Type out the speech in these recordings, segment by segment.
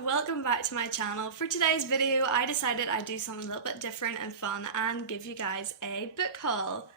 and welcome back to my channel. For today's video, I decided I'd do something a little bit different and fun and give you guys a book haul.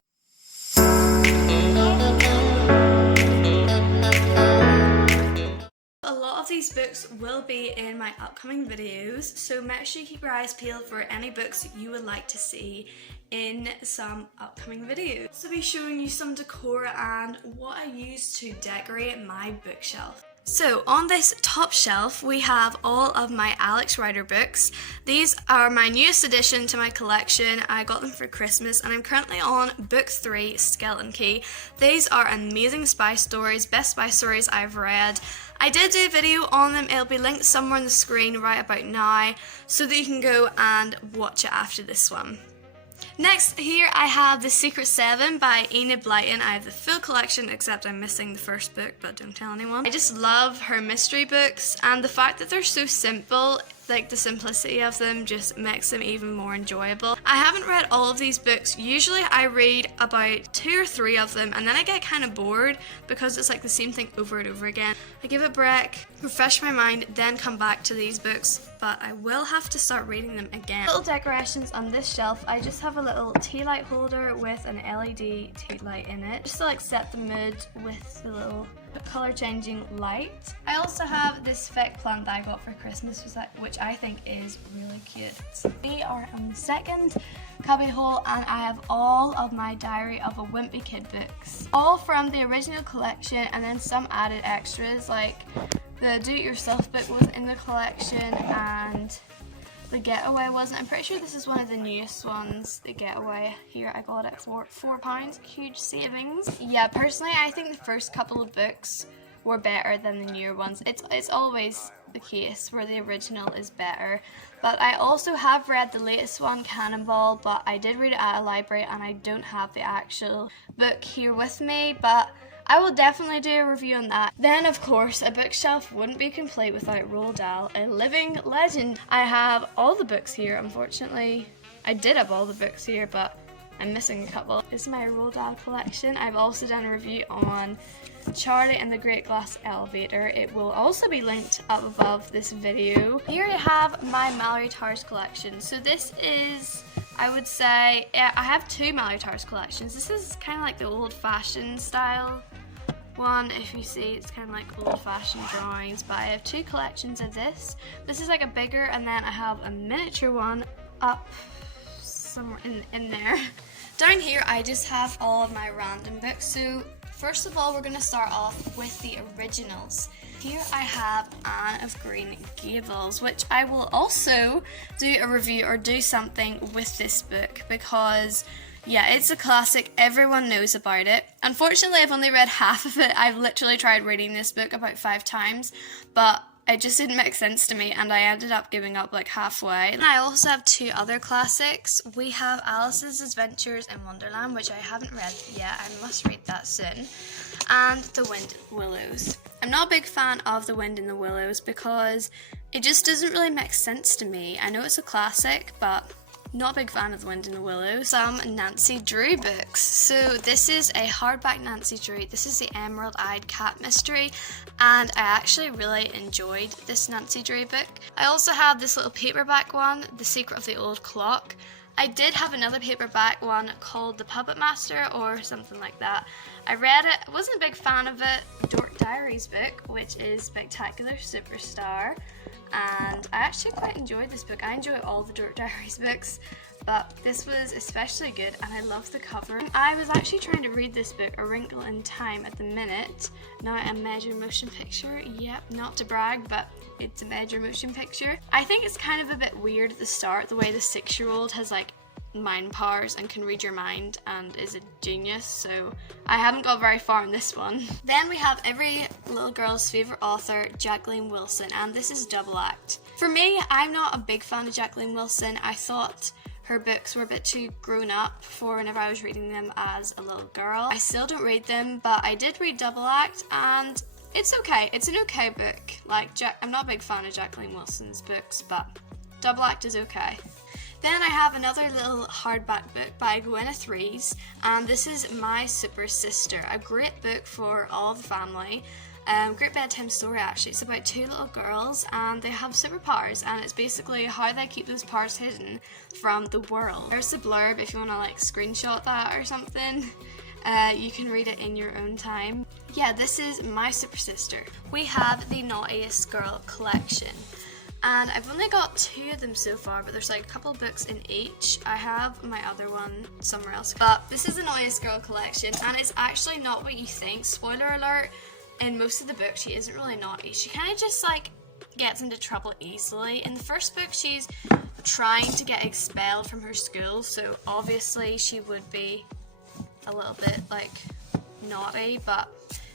A lot of these books will be in my upcoming videos, so make sure you keep your eyes peeled for any books you would like to see in some upcoming videos. So I'll be showing you some decor and what I use to decorate my bookshelf. So on this top shelf we have all of my Alex Ryder books. These are my newest addition to my collection. I got them for Christmas and I'm currently on book 3, Skeleton Key. These are amazing spy stories, best spy stories I've read. I did do a video on them, it'll be linked somewhere on the screen right about now so that you can go and watch it after this one. Next here I have The Secret 7 by Enid, Blyton. I have the full collection except I'm missing the first book, but don't tell anyone. I just love her mystery books and the fact that they're so simple, like the simplicity of them just makes them even more enjoyable. I haven't read all of these books. Usually I read about 2 or 3 of them and then I get kind of bored because it's like the same thing over and over again. I give it a break, refresh my mind, then come back to these books, but I will have to start reading them again. Little decorations on this shelf, I just have a little tea light holder with an LED tea light in it, just to like set the mood with the little color changing light. I also have this fake plant that I got for Christmas, which I think is really cute. We are on the second cubby hole and I have all of my Diary of a Wimpy Kid books. All from the original collection and then some added extras, like the do-it-yourself book was in the collection and the Getaway wasn't. I'm pretty sure this is one of the newest ones, the Getaway. Here I got it for £4, huge savings. Yeah, personally I think the first couple of books were better than the newer ones. It's always the case where the original is better. But I also have read the latest one, Cannonball, but I did read it at a library and I don't have the actual book here with me, but I will definitely do a review on that. Then of course a bookshelf wouldn't be complete without Roald Dahl, a living legend. I have all the books here, unfortunately. I did have all the books here but I'm missing a couple. This is my Roald Dahl collection. I've also done a review on Charlie and the Great Glass Elevator. It will also be linked up above this video. Here I have my Mallory Tarz collection. So this is, I would say, I have 2 Mallory Tarz collections. This is kind of like the old-fashioned style one. If you see, it's kind of like old-fashioned drawings, but I have 2 collections of this. This is like a bigger, and then I have a miniature one up somewhere in there. Down here I just have all of my random books. So first of all we're going to start off with the originals. Here I have Anne of Green Gables, which I will also do a review or do something with this book because yeah, it's a classic, everyone knows about it. Unfortunately I've only read half of it. I've literally tried reading this book about 5 times, but it just didn't make sense to me and I ended up giving up like halfway. And I also have 2 other classics. We have Alice's Adventures in Wonderland, which I haven't read yet. I must read that soon. And The Wind in the Willows. I'm not a big fan of The Wind in the Willows because it just doesn't really make sense to me. I know it's a classic, but not a big fan of The Wind in the Willows. Some Nancy Drew books. So this is a hardback Nancy Drew. This is the Emerald Eyed Cat mystery and I actually really enjoyed this Nancy Drew book. I also have this little paperback one, The Secret of the Old Clock. I did have another paperback one called The Puppet Master or something like that. I read it, I wasn't a big fan of it. Dork Diaries book, which is Spectacular Superstar. And I actually quite enjoyed this book. I enjoy all the Dork Diaries books, but this was especially good and I love the cover. I was actually trying to read this book, A Wrinkle in Time, at the minute. Now a major motion picture, yep, not to brag, but it's a major motion picture. I think it's kind of a bit weird at the start, the way the 6-year-old has like mind powers and can read your mind and is a genius, so I haven't got very far in this one. Then we have every little girl's favourite author, Jacqueline Wilson, and this is Double Act. For me, I'm not a big fan of Jacqueline Wilson. I thought her books were a bit too grown up for whenever I was reading them as a little girl. I still don't read them, but I did read Double Act and it's okay. It's an okay book. Like, I'm not a big fan of Jacqueline Wilson's books, but Double Act is okay. Then I have another little hardback book by Gwyneth Reeves, and this is My Super Sister, a great book for all the family. great bedtime story actually. It's about two little girls and they have superpowers, and it's basically how they keep those powers hidden from the world. There's the blurb if you want to like screenshot that or something. You can read it in your own time. Yeah, this is my super sister. We have the Naughtiest Girl collection. And I've only got 2 of them so far, but there's like a couple of books in each. I have my other one somewhere else. But this is the Naughtiest Girl collection, and it's actually not what you think. Spoiler alert, in most of the books she isn't really naughty. She kind of just like gets into trouble easily. In the first book she's trying to get expelled from her school, so obviously she would be a little bit like naughty, but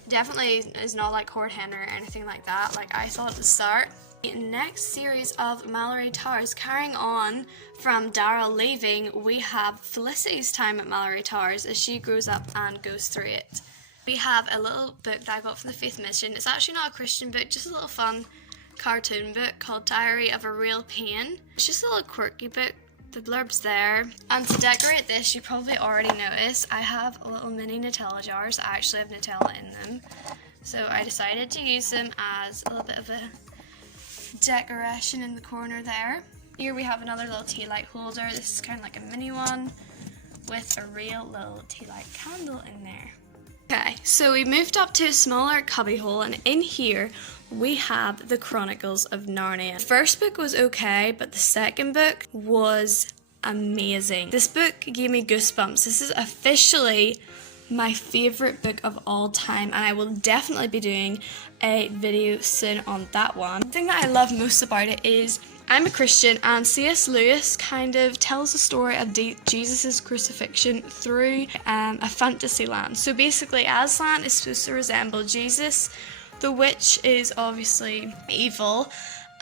definitely is not like Horde Henner or anything like that, like I thought at the start. The next series of Mallory Tarz, carrying on from Daryl leaving, we have Felicity's time at Mallory Tarz as she grows up and goes through it. We have a little book that I got from the 5th mission. It's actually not a Christian book, just a little fun cartoon book called Diary of a Real Pain. It's just a little quirky book. The blurb's there. And to decorate this, you probably already noticed, I have little mini Nutella jars. I actually have Nutella in them. So I decided to use them as a little bit of a decoration in the corner there. Here we have another little tea light holder. This is kind of like a mini one with a real little tea light candle in there. Okay, so we moved up to a smaller cubby hole, and in here we have the Chronicles of Narnia. The first book was okay, but the second book was amazing. This book gave me goosebumps. This is officially my favourite book of all time, and I will definitely be doing a video soon on that one. The thing that I love most about it is I'm a Christian, and C.S. Lewis kind of tells the story of Jesus' crucifixion through a fantasy land. So basically Aslan is supposed to resemble Jesus. The witch is obviously evil,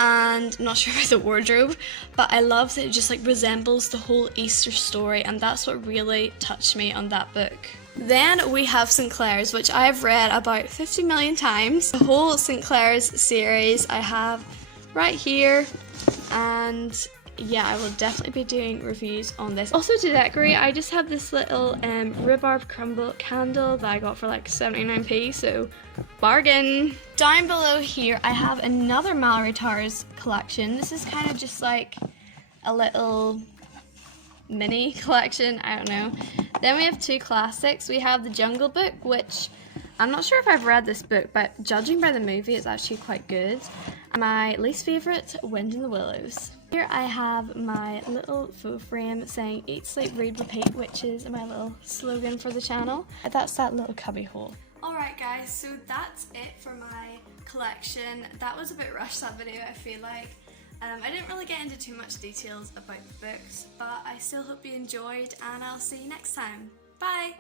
and not sure about the wardrobe, but I love that it just like resembles the whole Easter story, and that's what really touched me on that book. Then we have St. Clair's, which I've read about 50 million times. The whole St. Clair's series I have right here, and yeah, I will definitely be doing reviews on this. Also to decorate, I just have this little rhubarb crumble candle that I got for like 79p, so bargain. Down below here I have another Mallory Tarz collection. This is kind of just like a little mini collection, I don't know. Then we have 2 classics. We have the Jungle Book, which I'm not sure if I've read this book, but judging by the movie it's actually quite good. My least favourite, Wind in the Willows. Here I have my little photo frame saying eat, sleep, read, repeat, which is my little slogan for the channel. That's that little cubby hole. Alright guys, so that's it for my collection. That was a bit rushed, that video, I feel like. I didn't really get into too much details about the books, but I still hope you enjoyed, and I'll see you next time. Bye!